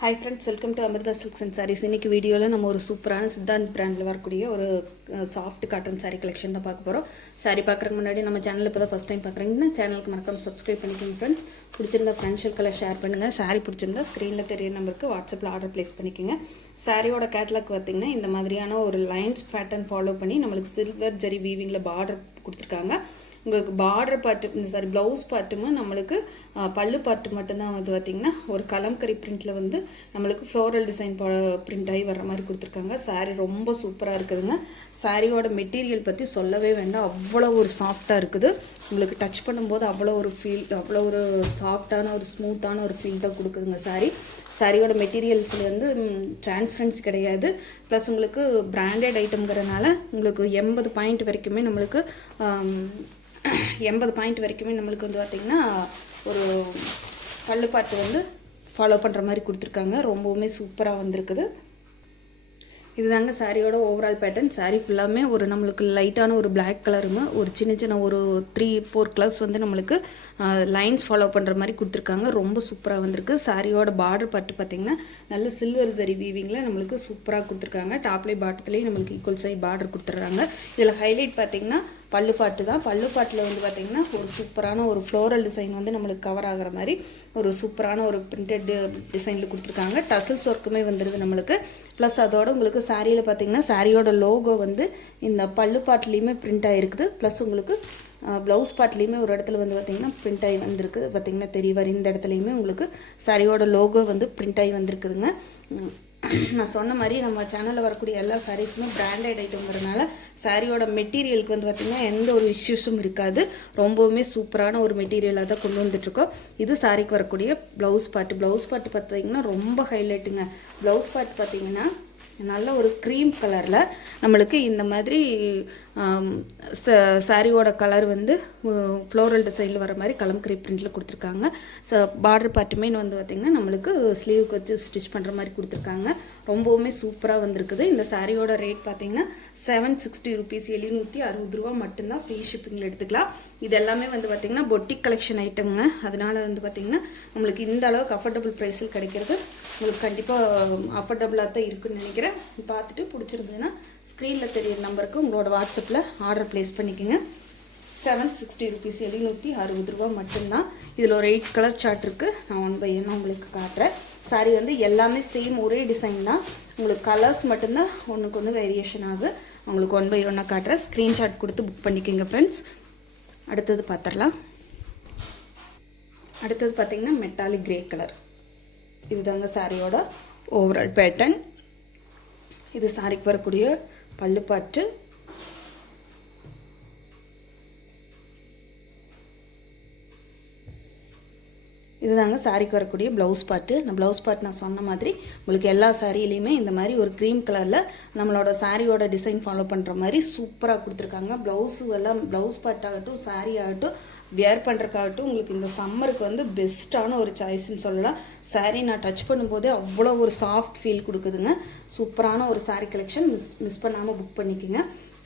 Hi friends welcome to Amirtha silks and sarees இன்னைக்கு வீடியோவில் நம்ம ஒரு சூப்பரான சித்தாந்த் பிராண்டில் வரக்கூடிய ஒரு சாஃப்ட் காட்டன் சாரீ கலெக்ஷன் தான் பார்க்க போகிறோம் saree பார்க்குறதுக்கு முன்னாடி நம்ம சேனல் இப்போ தான் ஃபஸ்ட் டைம் பார்க்குறீங்கன்னா சேனலுக்கு மறக்காம சப்ஸ்கிரைப் பண்ணிக்கோங்க ஃப்ரெண்ட்ஸ் பிடிச்சிருந்தா ஃப்ரெண்ட்ஷிப் கலர் ஷேர் பண்ணுங்கள் saree பிடிச்சிருந்தா ஸ்க்ரீனில் தெரிய நம்பருக்கு வாட்ஸ்அப்பில் ஆர்டர் ப்ளேஸ் பண்ணிக்கோங்க. சாரியோட கேட்லாக் பார்த்தீங்கன்னா இந்த மாதிரியான ஒரு லைன்ஸ் பேட்டர்ன் ஃபாலோ பண்ணி நம்மளுக்கு சில்வர் ஜரி வீவிங்கில் பார்டர் கொடுத்துருக்காங்க. உங்களுக்கு பார்டர் பார்ட்டு சாரி ப்ளவுஸ் பார்ட்டுமே நம்மளுக்கு பல்லு பார்ட்டு மட்டும்தான் வந்து பார்த்திங்கன்னா ஒரு கலம்கரி பிரிண்ட்டில் வந்து நம்மளுக்கு ஃப்ளோரல் டிசைன் பிரிண்ட் ஆகி வர்ற மாதிரி கொடுத்துருக்காங்க. Saree ரொம்ப சூப்பராக இருக்குதுங்க. சாரியோட மெட்டீரியல் பற்றி சொல்லவே வேண்டாம். அவ்வளோ ஒரு சாஃப்டாக இருக்குது. உங்களுக்கு டச் பண்ணும்போது அவ்வளோ ஒரு ஃபீல் அவ்வளோ ஒரு சாஃப்டான ஒரு ஸ்மூத்தான ஒரு ஃபீல் தான் கொடுக்குதுங்க saree. சாரியோட மெட்டீரியல்ஸில் வந்து டிரான்ஸ்பரன்ஸ் கிடையாது. ப்ளஸ் உங்களுக்கு பிராண்டட் ஐட்டம்ங்கிறனால உங்களுக்கு எண்பது பாயிண்ட் வரைக்குமே நம்மளுக்கு எண்பது பாயிண்ட் வரைக்குமே நம்மளுக்கு வந்து பார்த்திங்கன்னா ஒரு பல்லுப்பாட்டு வந்து ஃபாலோ பண்ணுற மாதிரி கொடுத்துருக்காங்க. ரொம்பவுமே சூப்பராக வந்திருக்குது. இதுதாங்க சாரியோட ஓவரால் பேட்டர்ன் saree ஃபுல்லாமே ஒரு நம்மளுக்கு லைட்டான ஒரு பிளாக் கலருமே ஒரு சின்ன சின்ன ஒரு த்ரீ ஃபோர் கலர்ஸ் வந்து நம்மளுக்கு லைன்ஸ் ஃபாலோ பண்ணுற மாதிரி கொடுத்துருக்காங்க. ரொம்ப சூப்பராக வந்திருக்கு. சாரியோட பார்டர் பட்டு பார்த்தீங்கன்னா நல்ல சில்வர் ஜரி வீவிங்கில் நம்மளுக்கு சூப்பராக கொடுத்துருக்காங்க. டாப்லேயே பாட்டத்துலேயும் நம்மளுக்கு ஈக்குவல் சைட் பார்டர் கொடுத்துட்றாங்க. இதில் ஹைலைட் பார்த்தீங்கன்னா பல்லு பாட்டு தான். பல்லு பாட்டில் வந்து பார்த்திங்கன்னா ஒரு சூப்பரான ஒரு ஃப்ளோரல் டிசைன் வந்து நம்மளுக்கு கவர் ஆகிற மாதிரி ஒரு சூப்பரான ஒரு பிரிண்டட் டிசைனில் கொடுத்துருக்காங்க. டசல்ஸ் ஒர்க்குமே வந்துடுது நம்மளுக்கு. ப்ளஸ் அதோட உங்களுக்கு சாரியில் பார்த்தீங்கன்னா சாரியோட லோகோ வந்து இந்த பல்லு பாட்லேயுமே பிரிண்ட் ஆகிருக்குது ப்ளஸ் உங்களுக்கு ப்ளவுஸ் பார்ட்லேயுமே ஒரு இடத்துல வந்து பார்த்தீங்கன்னா பிரிண்ட் ஆகி வந்திருக்கு. பார்த்தீங்கன்னா வர இந்த இடத்துலையுமே உங்களுக்கு சாரியோட லோகோ வந்து பிரிண்ட் ஆகி வந்திருக்குதுங்க. நான் சொன்ன மாதிரி நம்ம சேனலில் வரக்கூடிய எல்லா சாரீஸுமே பிராண்டட் ஐட்டம்ங்கிறதுனால சாரியோட மெட்டீரியலுக்கு வந்து பார்த்திங்கன்னா எந்த ஒரு இஷ்யூஸும் இருக்காது. ரொம்பவுமே சூப்பரான ஒரு மெட்டீரியலாக தான் கொண்டு வந்துட்ருக்கோம் இது சாரிக்கு வரக்கூடிய ப்ளவுஸ் பாட்டு ப்ளவுஸ் பாட்டு பார்த்திங்கன்னா ரொம்ப ஹைலைட்டுங்க ப்ளவுஸ் பார்ட் பார்த்திங்கன்னா நல்ல ஒரு க்ரீம் கலரில் நம்மளுக்கு இந்த மாதிரி சாரியோட கலர் வந்து ஃப்ளோரல் டிசைனில் வர மாதிரி கலம்கரி பிரிண்டில் கொடுத்துருக்காங்க. ஸோ பார்டர் பார்ட்டுமே வந்து பார்த்திங்கன்னா நம்மளுக்கு ஸ்லீவுக்கு வச்சு ஸ்டிச் பண்ணுற மாதிரி கொடுத்துருக்காங்க. ரொம்பவுமே சூப்பராக வந்திருக்குது. இந்த சாரியோட ரேட் பார்த்தீங்கன்னா செவன் சிக்ஸ்டி ருபீஸ் எழுநூற்றி அறுபது ரூபா மட்டும்தான் ஃப்ரீ ஷிப்பிங்கில் எடுத்துக்கலாம். இது எல்லாமே வந்து பார்த்திங்கன்னா பொட்டிக் கலெக்ஷன் ஐட்டம்ங்க அதனால வந்து பார்த்திங்கன்னா நம்மளுக்கு இந்த அளவுக்கு அஃபோர்டபுள் ப்ரைஸில் கிடைக்கிறது உங்களுக்கு கண்டிப்பாக அஃபோர்டபுளாக தான் இருக்குன்னு நினைக்கிறேன். பார்த்துட்டு பிடிச்சிருந்ததுன்னா ஸ்க்ரீனில் தெரியிற நம்பருக்கு உங்களோட வாட்ஸ்அப் வாட்ஸ்அப்பில் ஆர்டர் ப்ளேஸ் பண்ணிக்கோங்க. செவன் சிக்ஸ்டி ருபீஸ் எழுநூற்றி அறுபது ரூபா மட்டும்தான். இதில் ஒரு எயிட் கலர் சார்ட் இருக்குது நான் ஒன் பை ஒன் உங்களுக்கு காட்டுறேன். சாரி வந்து எல்லாமே சேம் ஒரே டிசைன் தான். உங்களுக்கு கலர்ஸ் மட்டும்தான் ஒன்றுக்கு ஒன்று வேரியேஷன் ஆகுது உங்களுக்கு ஒன் பை ஒன்னாக காட்டுறேன். ஸ்க்ரீன்ஷாட் கொடுத்து புக் பண்ணிக்கோங்க ஃப்ரெண்ட்ஸ் அடுத்தது பார்த்துடலாம் அடுத்தது பார்த்தீங்கன்னா மெட்டாலிக் கிரே கலர் இதுதாங்க சாரியோட ஓவரால் பேட்டர்ன் இது சாரிக்கு வரக்கூடிய பல்லு இது இதுதாங்க சாரிக்கு வரக்கூடிய ப்ளவுஸ் பார்ட்டு இந்த ப்ளவுஸ் பார்ட் நான் சொன்ன மாதிரி உங்களுக்கு எல்லா சாரியிலையுமே இந்த மாதிரி ஒரு க்ரீம் கலரில் நம்மளோட சாரியோட டிசைன் ஃபாலோ பண்ணுற மாதிரி சூப்பராக கொடுத்துருக்காங்க. ப்ளவுஸு எல்லாம் ப்ளவுஸ் பார்ட் ஆகட்டும் சாரி ஆகட்டும் வியர் பண்ணுறக்காகட்டும் உங்களுக்கு இந்த சம்மருக்கு வந்து பெஸ்ட்டான ஒரு சாய்ஸ்ன்னு சொல்லலாம். சாரி நான் டச் பண்ணும்போதே அவ்வளோ ஒரு சாஃப்ட் ஃபீல் கொடுக்குதுங்க. சூப்பரான ஒரு சாரி கலெக்ஷன் மிஸ் மிஸ் பண்ணாமல் புக் பண்ணிக்கோங்க.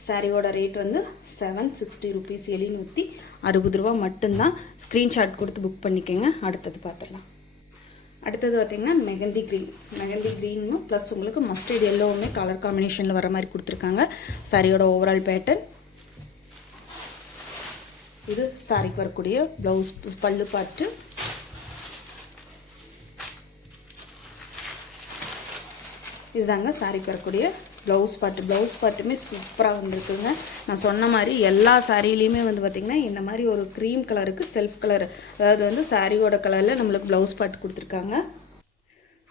சாரியோட ரேட் வந்து செவன் சிக்ஸ்டி ருபீஸ் எழுநூற்றி அறுபது ரூபா மட்டும்தான் ஸ்க்ரீன்ஷாட் கொடுத்து புக் பண்ணிக்கோங்க. அடுத்தது பார்த்துடலாம். அடுத்தது பார்த்தீங்கன்னா மெகந்தி க்ரீன் மெகந்தி க்ரீனும் ப்ளஸ் உங்களுக்கு மஸ்டர்ட் எல்லோவுமே கலர் காம்பினேஷனில் வர மாதிரி கொடுத்துருக்காங்க. சாரியோட ஓவரால் பேட்டர்ன் இது சாரிக்கு வரக்கூடிய ப்ளவுஸ் பல்லு பார்ட்டு இதுதாங்க சாரிக்கு வரக்கூடிய ப்ளவுஸ் பார்ட்டு ப்ளவுஸ் பார்ட்டுமே சூப்பராக வந்திருக்குங்க. நான் சொன்ன மாதிரி எல்லா சாரீலையுமே வந்து பார்த்திங்கன்னா இந்த மாதிரி ஒரு க்ரீம் கலருக்கு செல்ஃப் கலர் அதாவது வந்து சாரியோட கலரில் நம்மளுக்கு ப்ளவுஸ் பார்ட் கொடுத்துருக்காங்க.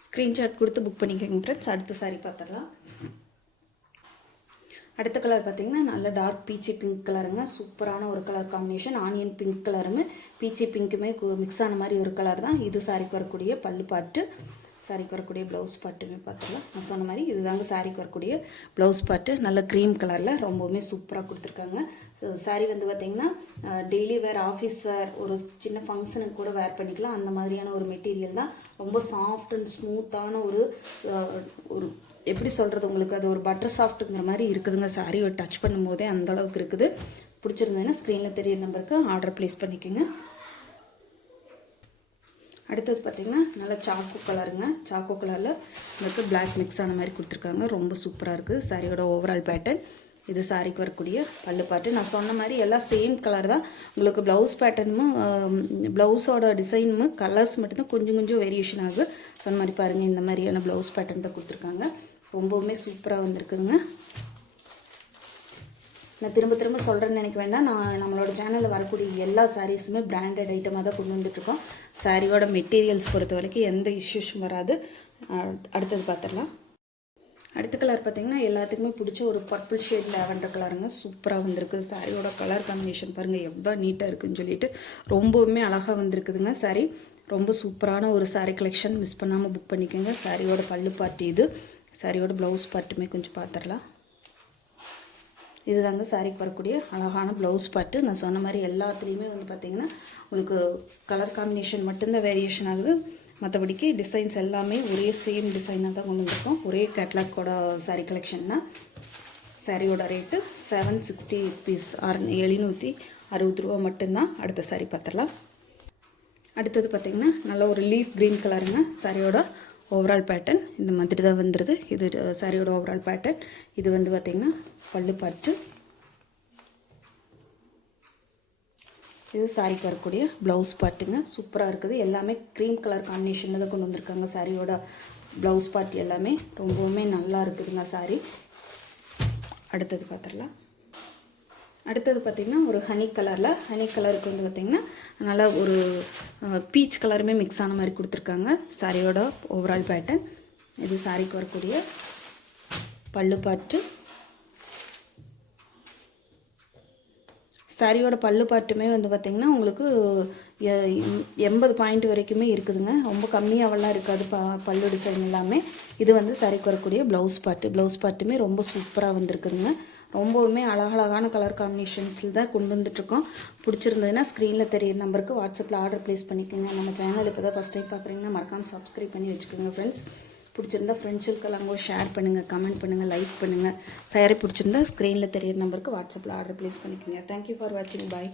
ஸ்க்ரீன்ஷாட் கொடுத்து புக் பண்ணிக்கோங்க ஃப்ரெண்ட்ஸ் அடுத்த சாரி பார்த்துடலாம் அடுத்த கலர் பார்த்தீங்கன்னா நல்ல டார்க் பீச்சி பிங்க் கலருங்க சூப்பரான ஒரு கலர் காம்பினேஷன் ஆனியன் பிங்க் கலருமே பீச்சி பிங்க்குமே மிக்ஸ் ஆன மாதிரி ஒரு கலர் தான். இது சாரிக்கு வரக்கூடிய பல்லு பாட்டு சாரிக்கு வரக்கூடிய ப்ளவுஸ் பாட்டுமே பார்த்துக்கலாம் நான் சொன்ன மாதிரி இதுதாங்க சாரிக்கு வரக்கூடிய ப்ளவுஸ் பாட்டு நல்ல க்ரீம் கலரில் ரொம்பவுமே சூப்பராக கொடுத்துருக்காங்க. சாரி வந்து பார்த்திங்கன்னா டெய்லி வேர் ஆஃபீஸ் வேர் ஒரு சின்ன ஃபங்க்ஷனுக்கு கூட வேர் பண்ணிக்கலாம். அந்த மாதிரியான ஒரு மெட்டீரியல் தான். ரொம்ப சாஃப்ட் அண்ட் ஸ்மூத்தான ஒரு ஒரு எப்படி சொல்கிறது உங்களுக்கு? அது ஒரு பட்டர் சாஃப்ட்டுங்கிற மாதிரி இருக்குதுங்க. சாரி டச் பண்ணும்போதே அந்த அளவுக்கு இருக்குது. பிடிச்சிருந்ததுன்னா ஸ்க்ரீனில் தெரியிற நம்பருக்கு ஆர்டர் ப்ளேஸ் பண்ணிக்கோங்க. அடுத்தது பார்த்திங்கன்னா நல்லா சாக்கோ கலருங்க சாக்கோ கலரில் உங்களுக்கு பிளாக் மிக்ஸ் ஆன மாதிரி கொடுத்துருக்காங்க. ரொம்ப சூப்பராக இருக்குது சாரியோட ஓவரால் பேட்டர்ன் இது சாரிக்கு வரக்கூடிய பல்லு பாட்டு நான் சொன்ன மாதிரி எல்லாம் சேம் கலர் தான். உங்களுக்கு ப்ளவுஸ் பேட்டர்னும் ப்ளவுஸோட டிசைனும் கலர்ஸ் மட்டும்தான் கொஞ்சம் கொஞ்சம் வேரியேஷன் ஆகுது. சொன்ன மாதிரி பாருங்கள் இந்த மாதிரியான ப்ளவுஸ் பேட்டர்ன் தான் கொடுத்துருக்காங்க. ரொம்பவுமே சூப்பராக வந்திருக்குதுங்க. நான் திரும்ப திரும்ப சொல்கிறேன்னு நினைக்க வேண்டாம். நான் நம்மளோட சேனலில் வரக்கூடிய எல்லா சாரீஸுமே பிராண்டட் ஐட்டமாக தான் கொண்டு வந்துட்டுருக்கோம். சாரியோட மெட்டீரியல்ஸ் பொறுத்த வரைக்கும் எந்த இஷ்யூஸும் வராது. அடுத்தது பார்த்துடலாம் அடுத்த கலர் பார்த்தீங்கன்னா எல்லாத்துக்குமே பிடிச்ச ஒரு பர்பிள் ஷேட் லேவண்டர் கலருங்க சூப்பராக வந்திருக்கு. சாரியோட கலர் காம்பினேஷன் பாருங்கள் எவ்வளோ நீட்டாக இருக்குன்னு சொல்லிட்டு ரொம்பவுமே அழகாக வந்திருக்குதுங்க. சாரி ரொம்ப சூப்பரான ஒரு சாரீ கலெக்ஷன் மிஸ் பண்ணாமல் புக் பண்ணிக்கோங்க. சாரியோட பல்லு பார்ட்டி இது. சாரியோட ப்ளவுஸ் பார்ட்டுமே கொஞ்சம் பார்த்துடலாம் இதுதாங்க சாரிக்கு வரக்கூடிய அழகான ப்ளவுஸ் பார்ட்டு நான் சொன்ன மாதிரி எல்லாத்துலேயுமே வந்து பார்த்திங்கன்னா உங்களுக்கு கலர் காம்பினேஷன் மட்டும்தான் வேரியேஷன் ஆகுது. மற்றபடிக்கு டிசைன்ஸ் எல்லாமே ஒரே சேம் டிசைனாக தான் கொண்டு வந்திருக்கோம். ஒரே கேட்லாக்கோட சாரீ கலெக்ஷன்னா சாரியோட ரேட்டு செவன் சிக்ஸ்டி ருபீஸ் ஆறு எழுநூற்றி அறுபது ரூபா மட்டும்தான். அடுத்த சாரி பார்த்துடலாம். அடுத்தது பார்த்திங்கன்னா நல்ல ஒரு லீஃப் க்ரீன் கலருங்க சாரியோட ஓவரால் பேட்டர்ன் இந்த மாதிரி தான் வந்துடுது இது சாரியோட ஓவரால் பேட்டர்ன் இது வந்து பார்த்திங்கன்னா பல்லு பாட்டு. இது சாரிக்கு வரக்கூடிய ப்ளவுஸ் பார்ட்டுங்க சூப்பராக இருக்குது. எல்லாமே க்ரீம் கலர் காம்பினேஷனில் தான் கொண்டு வந்திருக்காங்க. சாரியோட ப்ளவுஸ் பார்ட் எல்லாமே ரொம்பவுமே நல்லா இருக்குதுங்க சாரி அடுத்தது பார்த்துடலாம் அடுத்தது பார்த்திங்கன்னா ஒரு ஹனி கலரில் ஹனி கலருக்கு வந்து பார்த்திங்கன்னா நல்லா ஒரு பீச் கலருமே மிக்ஸ் ஆன மாதிரி கொடுத்துருக்காங்க. சாரியோட ஓவரால் பேட்டர்ன் இது சாரிக்கு வரக்கூடிய பல்லு பாட்டு. சாரியோட பல்லு பாட்டுமே வந்து பார்த்திங்கன்னா உங்களுக்கு எ- எண்பது பாயிண்ட் வரைக்குமே இருக்குதுங்க. ரொம்ப கம்மியாகலாம் இருக்காது. ப பல்லு டிசைன் எல்லாமே. இது வந்து சாரிக்கு வரக்கூடிய ப்ளவுஸ் பார்ட்டு ப்ளவுஸ் பாட்டுமே ரொம்ப சூப்பராக வந்திருக்குதுங்க. ரொம்பவுமே அழகழகான கலர் காம்பினேஷன்ஸில் தான் கொண்டு வந்துட்ருக்கோம் பிடிச்சிருந்ததுன்னா ஸ்க்ரீனில் தெரியிற நம்பருக்கு வாட்ஸ்அப்பில் ஆர்டர் ப்ளேஸ் பண்ணிக்கோங்க. நம்ம சேனல் இப்போ தான் ஃபஸ்ட் டைம் பார்க்குறீங்கன்னா மறக்காமல் சப்ஸ்கிரைப் பண்ணி வச்சுக்கோங்க ஃப்ரெண்ட்ஸ் பிடிச்சிருந்தா ஃப்ரெண்ட்ஸுக்கெல்லாம் கூட ஷேர் பண்ணுங்கள் கமெண்ட் பண்ணுங்கள் லைக் பண்ணுங்கள் சாரி பிடிச்சிருந்தா ஸ்க்ரீனில் தெரியிற நம்பருக்கு வாட்ஸ்அப்பில் ஆர்டர் ப்ளேஸ் பண்ணிக்கோங்க. தேங்க்யூ ஃபார் வாட்சிங் பாய்